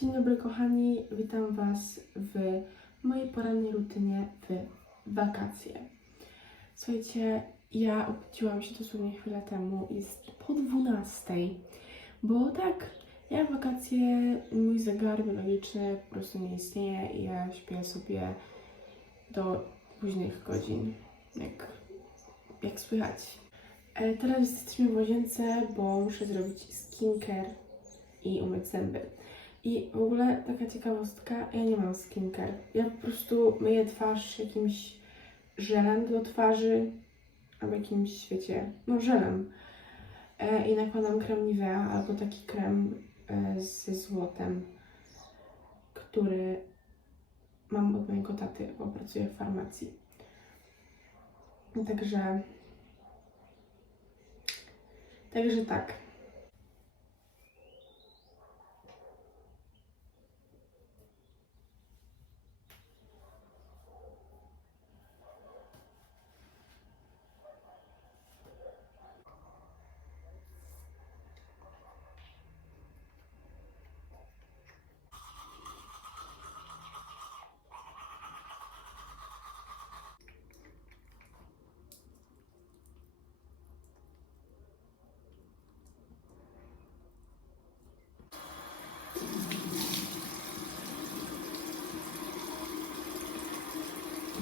Dzień dobry kochani, witam Was w mojej porannej rutynie w wakacje. Słuchajcie, ja obudziłam się dosłownie chwilę temu, jest po 12, bo tak, ja w wakacje, mój zegar biologiczny po prostu nie istnieje i ja śpię sobie do późnych godzin, jak, jak słychać. E, Teraz jesteśmy w łazience, bo muszę zrobić skincare i umyć zęby. I w ogóle taka ciekawostka, ja nie mam skincare. Ja po prostu myję twarz jakimś żelem do twarzy, albo jakimś, wiecie, no żelem. E, I nakładam krem Nivea, albo taki krem e, ze złotem, który mam od mojego taty, bo pracuję w farmacji. Także... Także tak.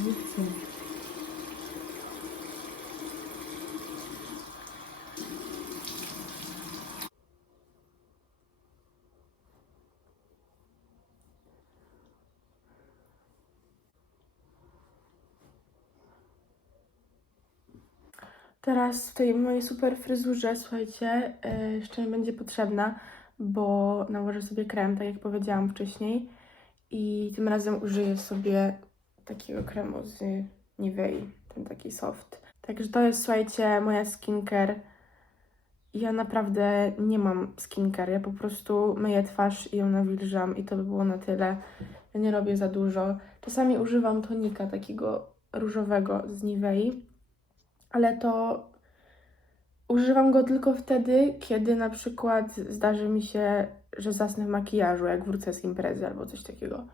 Nie chcę. Teraz w tej mojej super fryzurze, słuchajcie, yy, jeszcze mi będzie potrzebna, bo nałożę sobie krem, tak jak powiedziałam wcześniej. I tym razem użyję sobie takiego kremu z Nivei, ten taki soft. Także to jest, słuchajcie, moja skincare. Ja naprawdę nie mam skincare, ja po prostu myję twarz i ją nawilżam i to by było na tyle. Ja nie robię za dużo. Czasami używam tonika takiego różowego z Nivei, ale to używam go tylko wtedy, kiedy na przykład zdarzy mi się, że zasnę w makijażu, jak wrócę z imprezy albo coś takiego.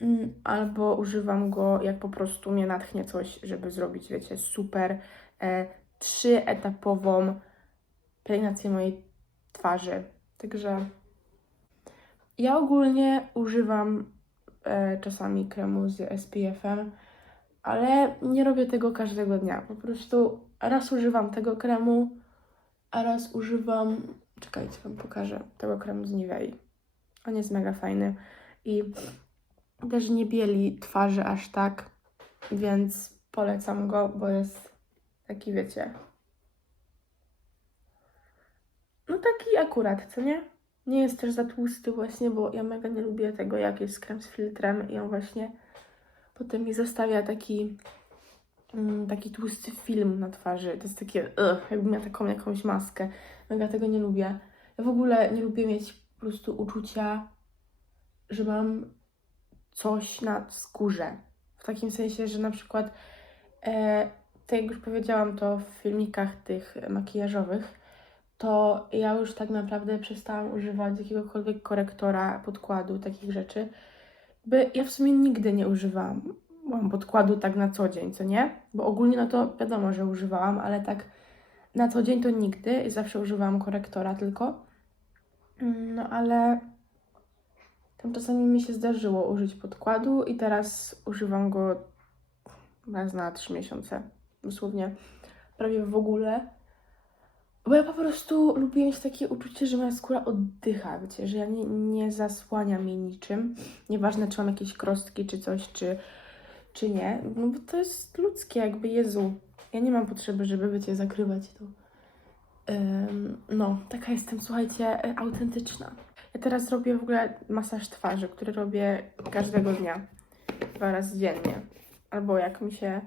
Mm, Albo używam go, jak po prostu mnie natchnie coś, żeby zrobić, wiecie, super e, trzyetapową pielęgnację mojej twarzy. Także ja ogólnie używam e, czasami kremu z SPF-em, ale nie robię tego każdego dnia. Po prostu raz używam tego kremu, a raz używam, czekajcie, wam pokażę, tego kremu z Nivei. On jest mega fajny i też nie bieli twarzy aż tak, więc polecam go, bo jest taki, wiecie. No taki akurat, co nie? Nie jest też za tłusty właśnie, bo ja mega nie lubię tego, jak jest krem z filtrem i on właśnie potem mi zostawia taki mm, taki tłusty film na twarzy. To jest takie, ugh, jakbym miała taką jakąś maskę. Mega tego nie lubię. Ja w ogóle nie lubię mieć po prostu uczucia, że mam coś na skórze. W takim sensie, że na przykład, e, tak jak już powiedziałam to w filmikach tych makijażowych, to ja już tak naprawdę przestałam używać jakiegokolwiek korektora, podkładu, takich rzeczy. By ja w sumie nigdy nie używałam mam podkładu tak na co dzień, co nie? Bo ogólnie no to wiadomo, że używałam, ale tak na co dzień to nigdy. Zawsze używałam korektora tylko. No ale tam czasami mi się zdarzyło użyć podkładu i teraz używam go raz na trzy miesiące. Dosłownie prawie w ogóle. Bo ja po prostu lubię mieć takie uczucie, że moja skóra oddycha, wiecie, że ja nie, nie zasłaniam jej niczym. Nieważne, czy mam jakieś krostki, czy coś, czy, czy nie. No bo to jest ludzkie, jakby Jezu. Ja nie mam potrzeby, żeby, wiecie, zakrywać to. Ym, no, taka jestem, słuchajcie, e, autentyczna. Ja teraz robię w ogóle masaż twarzy, który robię każdego dnia, dwa razy dziennie. Albo jak mi się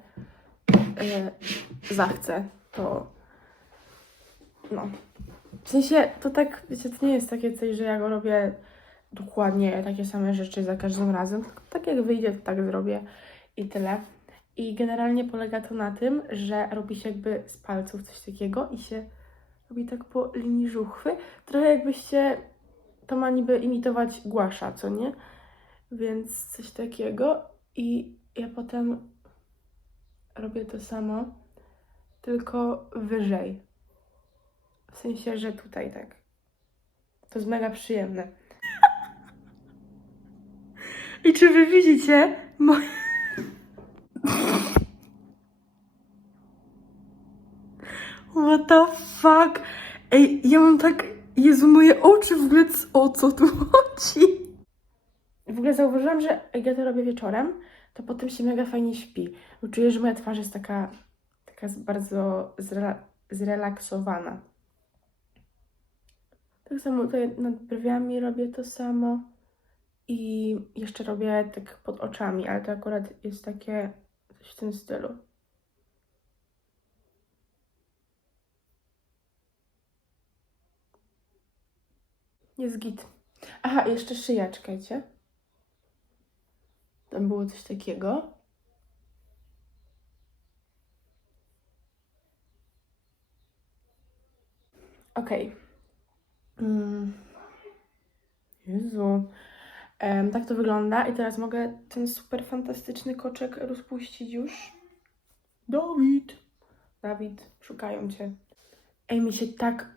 y, zachce, to no. W sensie to tak, wiecie, to nie jest takie coś, że ja go robię dokładnie takie same rzeczy za każdym razem. Tak jak wyjdzie, to tak zrobię i tyle. I generalnie polega to na tym, że robi się jakby z palców coś takiego i się robi tak po linii żuchwy. Trochę jakbyście to ma niby imitować głasza, co nie? Więc coś takiego. I ja potem robię to samo, tylko wyżej. W sensie, że tutaj tak. To jest mega przyjemne. I czy wy widzicie moje... What the fuck? Ej, ja mam tak... Jezu, moje oczy w ogóle... O co tu chodzi? W ogóle zauważyłam, że jak ja to robię wieczorem, to potem się mega fajnie śpi. Czuję, że moja twarz jest taka... Taka bardzo zrela... zrelaksowana. Tak samo tutaj nad brwiami robię to samo. I jeszcze robię tak pod oczami, ale to akurat jest takie coś w tym stylu. Jest git. Aha, jeszcze szyja, czekajcie. Tam było coś takiego. Okej. Mm. Jezu. Em, tak to wygląda i teraz mogę ten super fantastyczny koczek rozpuścić już. Dawid! Dawid, szukają cię. Ej, mi się tak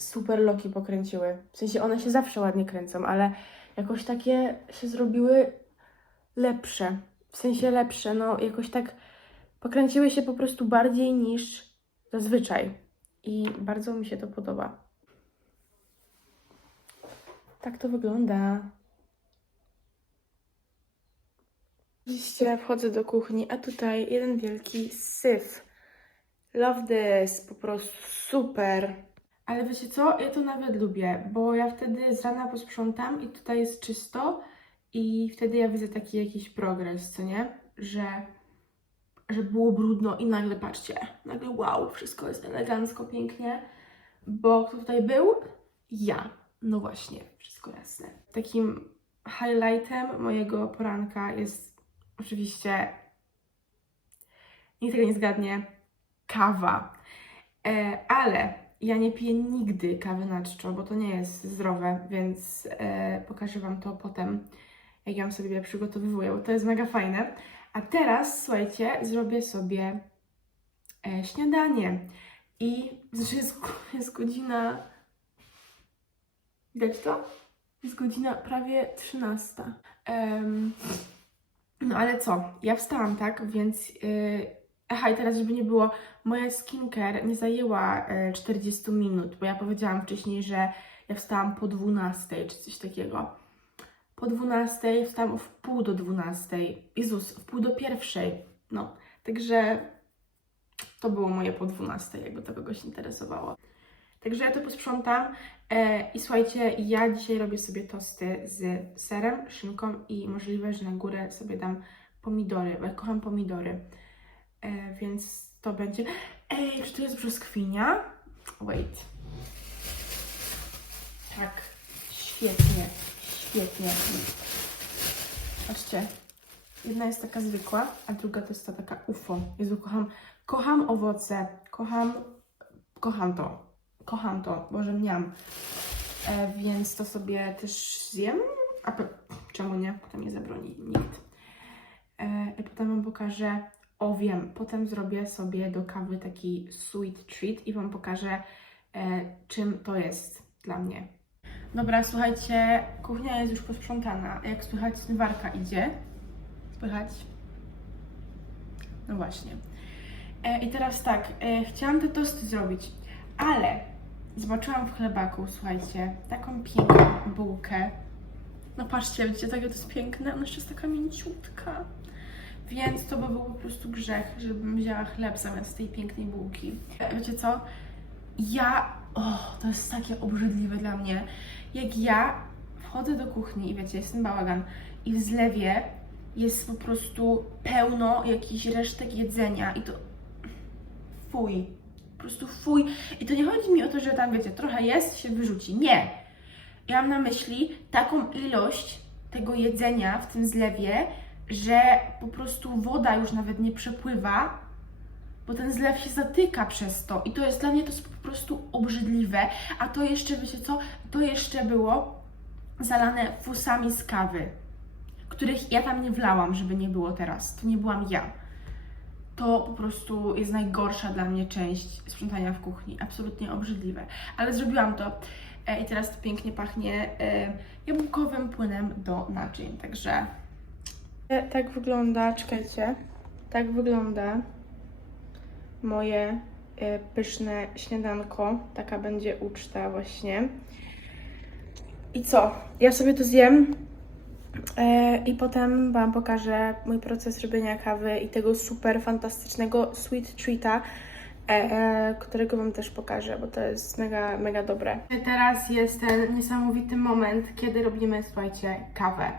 super loki pokręciły. W sensie one się zawsze ładnie kręcą, ale jakoś takie się zrobiły lepsze. W sensie lepsze, no jakoś tak pokręciły się po prostu bardziej niż zazwyczaj. I bardzo mi się to podoba. Tak to wygląda. Oczywiście wchodzę do kuchni, a tutaj jeden wielki syf. Love this, po prostu super. Ale wiecie co? Ja to nawet lubię, bo ja wtedy z rana posprzątam i tutaj jest czysto i wtedy ja widzę taki jakiś progres, co nie? Że, że było brudno i nagle patrzcie, nagle wow, wszystko jest elegancko, pięknie. Bo kto tutaj był? Ja. No właśnie, wszystko jasne. Takim highlightem mojego poranka jest oczywiście, nikt tego nie zgadnie, kawa. E, ale ja nie piję nigdy kawy na czczo, bo to nie jest zdrowe, więc e, pokażę Wam to potem, jak ją sobie przygotowuję, bo to jest mega fajne. A teraz, słuchajcie, zrobię sobie e, śniadanie. I znaczy jest, jest godzina. Widać to? Jest godzina prawie 13. Em, no ale co? Ja wstałam, tak? Więc. Yy, aha, i teraz, żeby nie było, moja skincare nie zajęła e, 40 minut, bo ja powiedziałam wcześniej, że ja wstałam po 12 czy coś takiego. Po 12 wstałam w pół do 12. Jezus, w pół do pierwszej. No, także to było moje po 12, jakby to kogoś interesowało. Także ja to posprzątam e, i słuchajcie, ja dzisiaj robię sobie tosty z serem, szynką i możliwe, że na górę sobie dam pomidory, bo ja kocham pomidory. E, więc to będzie... Ej, czy to jest brzoskwinia? Wait. Tak, świetnie, świetnie. Patrzcie, jedna jest taka zwykła, a druga to jest ta taka UFO. Jezu, kocham, kocham owoce, kocham, kocham to, kocham to, Boże, miam. E, więc to sobie też zjem, a czemu nie? Potem nie zabroni nikt. E, I potem Wam pokażę, o wiem, potem zrobię sobie do kawy taki sweet treat i Wam pokażę, e, czym to jest dla mnie. Dobra, słuchajcie, kuchnia jest już posprzątana. Jak słychać, zmywarka idzie. Słychać? No właśnie. E, I teraz tak, e, chciałam te tosty zrobić, ale zobaczyłam w chlebaku, słuchajcie, taką piękną bułkę. No patrzcie, widzicie, takie to jest piękne, ona jeszcze jest taka mięciutka. Więc to by był po prostu grzech, żebym wzięła chleb zamiast tej pięknej bułki. Wiecie co? Ja, o, to jest takie obrzydliwe dla mnie. Jak ja wchodzę do kuchni i wiecie, jest ten bałagan i w zlewie jest po prostu pełno jakichś resztek jedzenia i to fuj, prostu fuj. I to nie chodzi mi o to, że tam wiecie, trochę jest, się wyrzuci. Nie. Ja mam na myśli taką ilość tego jedzenia w tym zlewie, że po prostu woda już nawet nie przepływa, bo ten zlew się zatyka przez to. I to jest dla mnie to jest po prostu obrzydliwe. A to jeszcze, wiecie co, to jeszcze było zalane fusami z kawy, których ja tam nie wlałam, żeby nie było teraz. To nie byłam ja. To po prostu jest najgorsza dla mnie część sprzątania w kuchni. Absolutnie obrzydliwe. Ale zrobiłam to e, i teraz to pięknie pachnie e, jabłkowym płynem do naczyń. Także E, tak wygląda, czekajcie, tak wygląda moje pyszne śniadanko. Taka będzie uczta właśnie. I co? Ja sobie to zjem i potem Wam pokażę mój proces robienia kawy i tego super fantastycznego sweet treata, e, e, którego Wam też pokażę, bo to jest mega, mega dobre. Teraz jest ten niesamowity moment, kiedy robimy, słuchajcie, kawę.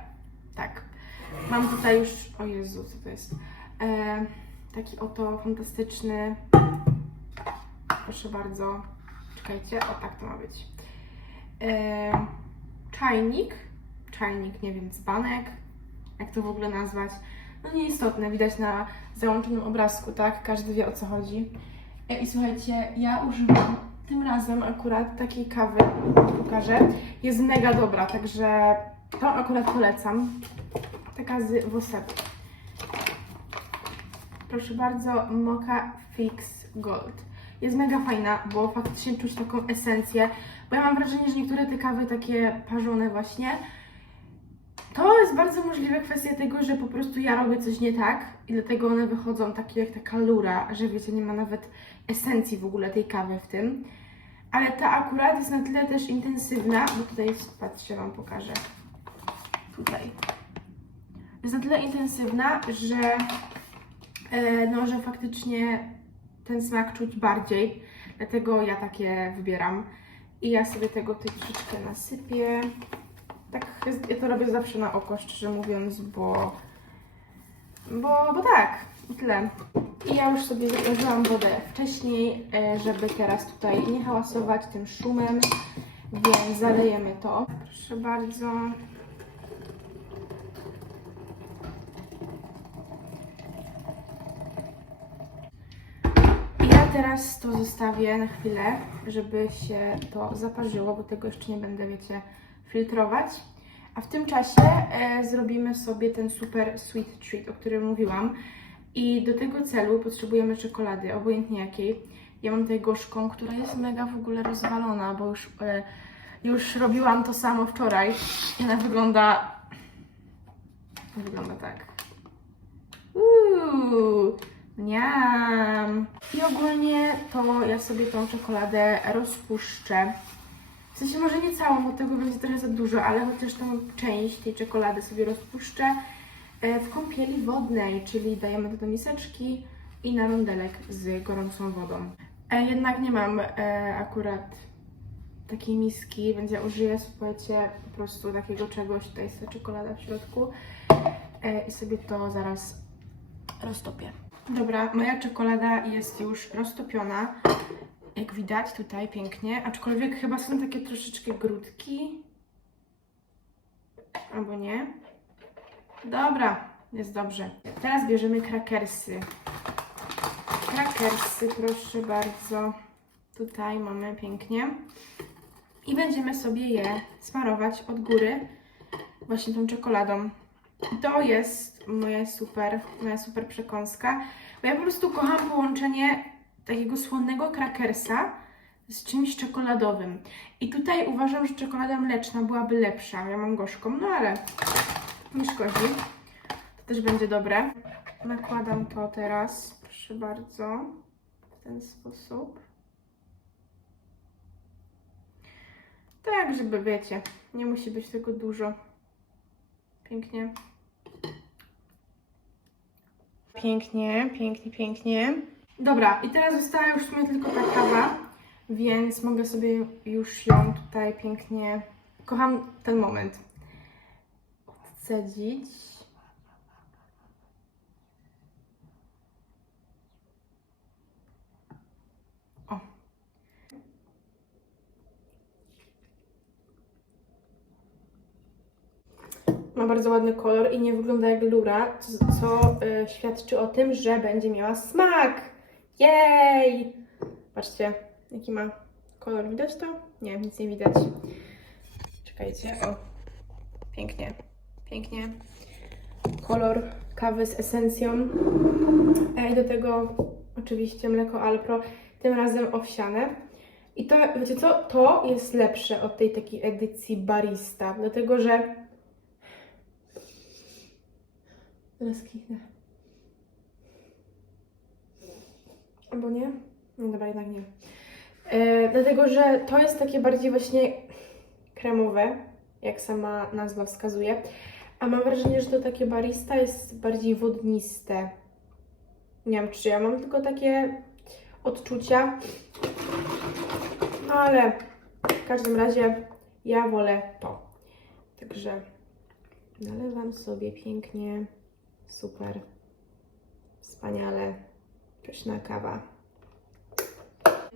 Tak. Mam tutaj już, o Jezu, co to jest? E, taki oto fantastyczny, proszę bardzo, czekajcie, o tak to ma być. E, czajnik, czajnik, nie wiem, dzbanek, jak to w ogóle nazwać. No nieistotne, widać na załączonym obrazku, tak? Każdy wie o co chodzi. E, I słuchajcie, ja używam tym razem akurat takiej kawy, pokażę. Jest mega dobra, także to akurat polecam. Taka z Wosepu. Proszę bardzo, Mocha Fix Gold. Jest mega fajna, bo faktycznie czuć taką esencję. Bo ja mam wrażenie, że niektóre te kawy takie parzone właśnie, to jest bardzo możliwe kwestia tego, że po prostu ja robię coś nie tak i dlatego one wychodzą takie jak taka lura, że wiecie, nie ma nawet esencji w ogóle tej kawy w tym. Ale ta akurat jest na tyle też intensywna, bo tutaj jest, patrzcie, Wam pokażę. Tutaj. Jest na tyle intensywna, że, e, no, że faktycznie ten smak czuć bardziej. Dlatego ja takie wybieram. I ja sobie tego tutaj troszeczkę nasypię. Tak, jest- ja to robię zawsze na oko, szczerze mówiąc, bo, bo, bo tak, tyle. I ja już sobie założyłam wodę wcześniej, e, żeby teraz tutaj nie hałasować tym szumem, więc zalejemy to. Proszę bardzo. Teraz to zostawię na chwilę, żeby się to zaparzyło, bo tego jeszcze nie będę, wiecie, filtrować. A w tym czasie e, zrobimy sobie ten super sweet treat, o którym mówiłam. I do tego celu potrzebujemy czekolady, obojętnie jakiej. Ja mam tutaj gorzką, która jest mega w ogóle rozwalona, bo już, e, już robiłam to samo wczoraj. I ona wygląda... Wygląda tak. Uuu, niam. I ogólnie to ja sobie tą czekoladę rozpuszczę. W sensie może nie całą, bo tego będzie trochę za dużo, ale chociaż tą część tej czekolady sobie rozpuszczę e, w kąpieli wodnej, czyli dajemy to do miseczki i na rondelek z gorącą wodą. E, Jednak nie mam e, akurat takiej miski, więc ja użyję, słuchajcie, po prostu takiego czegoś, tutaj jest ta czekolada w środku i sobie to zaraz roztopię. Dobra, moja czekolada jest już roztopiona. Jak widać tutaj pięknie, aczkolwiek chyba są takie troszeczkę grudki. Albo nie. Dobra, jest dobrze. Teraz bierzemy krakersy. Krakersy, proszę bardzo. Tutaj mamy pięknie. I będziemy sobie je smarować od góry właśnie tą czekoladą. To jest moje super, moja super przekąska, bo ja po prostu kocham połączenie takiego słonnego krakersa z czymś czekoladowym. I tutaj uważam, że czekolada mleczna byłaby lepsza. Ja mam gorzką, no ale nie szkodzi. To też będzie dobre. Nakładam to teraz, proszę bardzo, w ten sposób. Tak, żeby wiecie, nie musi być tego dużo. Pięknie. Pięknie, pięknie, pięknie. Dobra, i teraz została już w sumie tylko ta kawa, więc mogę sobie już ją tutaj pięknie. Kocham ten moment. Odcedzić. Ma bardzo ładny kolor i nie wygląda jak lura, co, co y, świadczy o tym, że będzie miała smak. Jej! Patrzcie, jaki ma kolor. Widać to? Nie, nic nie widać. Czekajcie, o. Pięknie, pięknie. Kolor kawy z esencją. I do tego oczywiście mleko Alpro, tym razem owsiane. I to, wiecie co, to jest lepsze od tej takiej edycji barista, dlatego że... Teraz kichnę. Albo nie? No dobra, jednak nie. E, dlatego, że to jest takie bardziej właśnie kremowe, jak sama nazwa wskazuje. A mam wrażenie, że to takie barista jest bardziej wodniste. Nie wiem, czy ja mam tylko takie odczucia. No ale w każdym razie ja wolę to. Także nalewam sobie pięknie. Super. Wspaniale. Pyszna kawa.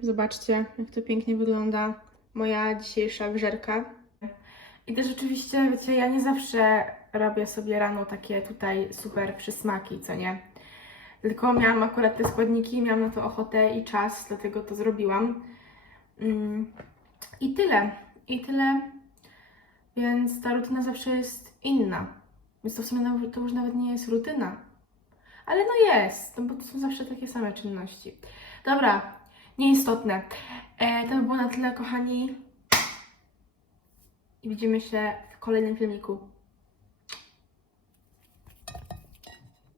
Zobaczcie, jak to pięknie wygląda moja dzisiejsza wyżerka. I też oczywiście, wiecie, ja nie zawsze robię sobie rano takie tutaj super przysmaki, co nie? Tylko miałam akurat te składniki, miałam na to ochotę i czas, dlatego to zrobiłam. Mm, I tyle. I tyle. Więc ta rutyna zawsze jest inna. Więc to w sumie to już nawet nie jest rutyna. Ale no jest, no bo to są zawsze takie same czynności. Dobra, nieistotne. E, to by było na tyle, kochani. I widzimy się w kolejnym filmiku.